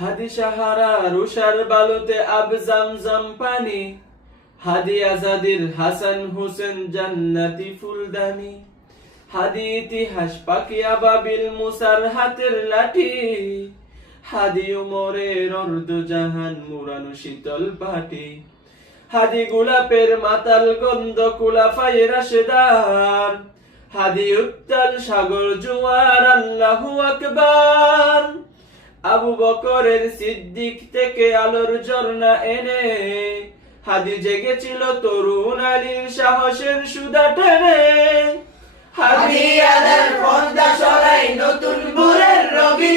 হাদি সাহারা রুশার বালুতে আব জামজাম পানি, হাদি আজাদির হাসান হোসেন জান্নাতি ফুলদানি, হাদি ইতিহাস পাকি আবাবিল মুসার হাতের লাঠি, হাদি উমরের অর্ধ জাহান মুরানো শীতল পাটি, হাদি গোলাপের মাতাল গন্ধ কুলাফায়ে রাশেদার, হাদি উত্তাল সাগর জোয়ার আল্লাহু আকবার। আবু বকরের সিদ্দিক থেকে আলোর ঝর্ণা এনে, হাদি জেগেছিল তরুণ আলীর সাহসের সুধা টেনে, হাদি আদার পর্দা সরাই নতুন ভোরের রবি।